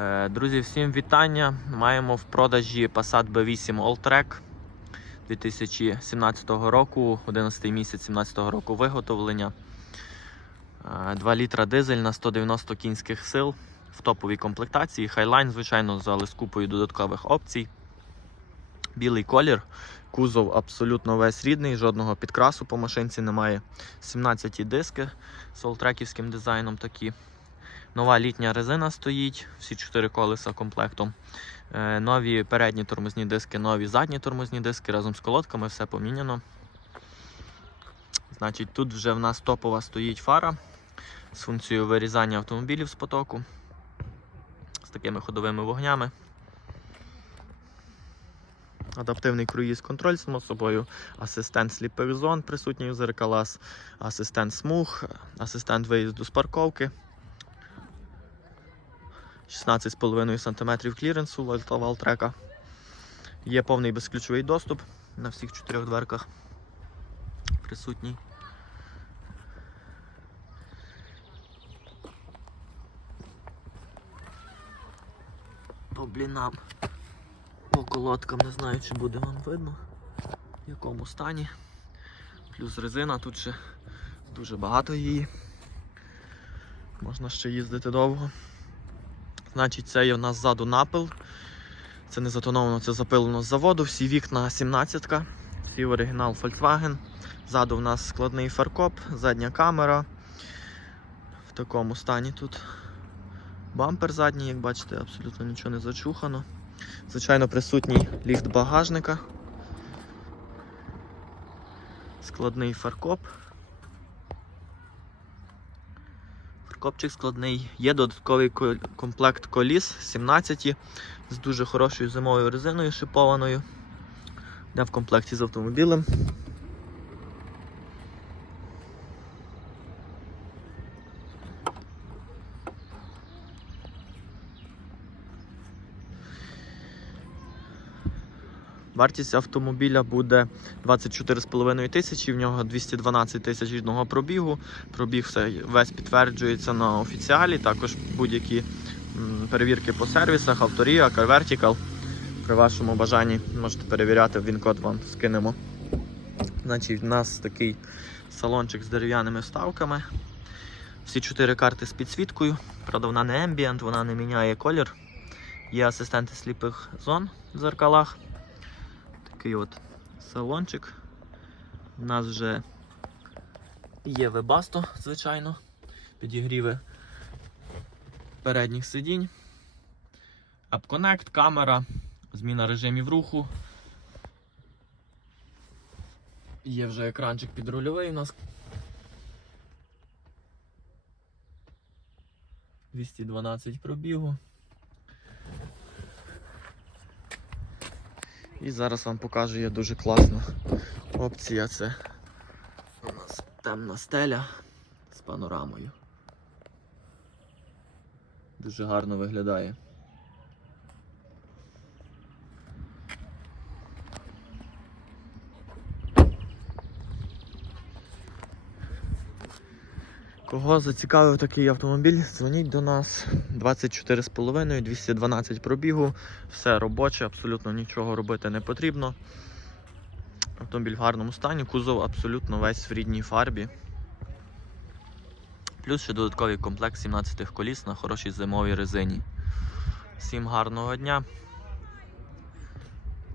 Е, Друзі, всім вітання. Маємо в продажі Passat B8 Alltrack 2017 року, 11 місяць 17 року виготовлення. Е, 2 літра дизель на 190 кінських сил в топовій комплектації. Highline, звичайно, з купою додаткових опцій. Білий колір, кузов абсолютно весь рідний, жодного підкрасу по машинці немає. 17 диски з олтреківським дизайном такі. Нова літня резина стоїть, всі чотири колеса комплектом. Е, Нові передні тормозні диски, нові задні тормозні диски разом з колодками, все поміняно. Значить, тут вже в нас топова стоїть фара з функцією вирізання автомобілів з потоку, з такими ходовими вогнями. Адаптивний круїз-контроль, само собою, асистент сліпих зон, присутній у зеркалас, асистент смуг, асистент виїзду з парковки. 16,5 см кліренсу вальтрека. Є повний безключовий доступ на всіх чотирьох дверках присутній. По блінам, по колодкам, не знаю, чи буде вам видно, в якому стані. Плюс резина, тут ще дуже багато її. Можна ще їздити довго. Значить, це є в нас ззаду напил. Це не затоновано, це запилено з заводу. Всі вікна 17-ка, всі оригінал Volkswagen. Ззаду в нас складний фаркоп, задня камера. В такому стані тут бампер задній, як бачите, абсолютно нічого не зачухано. Звичайно, присутній ліфт багажника. Складний фаркоп. Фаркопчик складний. Є додатковий комплект коліс 17 з дуже хорошою зимовою резиною шипованою. Де в комплекті з автомобілем. Вартість автомобіля буде 24,5 тисячі, в нього 212 тисяч рідного пробігу. Пробіг все весь підтверджується на офіціалі. Також будь-які перевірки по сервісах, авторія, CarVertical. При вашому бажанні можете перевіряти, він-код вам скинемо. Значить, у нас такий салончик з дерев'яними вставками. Всі чотири карти з підсвіткою. Правда, вона не ambient, вона не міняє колір. Є асистенти сліпих зон в зеркалах. Такий от салончик. У нас вже є вебасто, звичайно, підігріви передніх сидінь. AppConnect, камера, зміна режимів руху. Є вже екранчик підрульовий у нас. 212 пробігу. І зараз вам покажу я дуже класна опція. Це у нас темна стеля з панорамою. Дуже гарно виглядає. Кого зацікавив такий автомобіль, дзвоніть до нас 24,5, 212 пробігу, все робоче, абсолютно нічого робити не потрібно. Автомобіль в гарному стані, кузов абсолютно весь в рідній фарбі. Плюс ще додатковий комплект 17 коліс на хорошій зимовій резині. Всім гарного дня!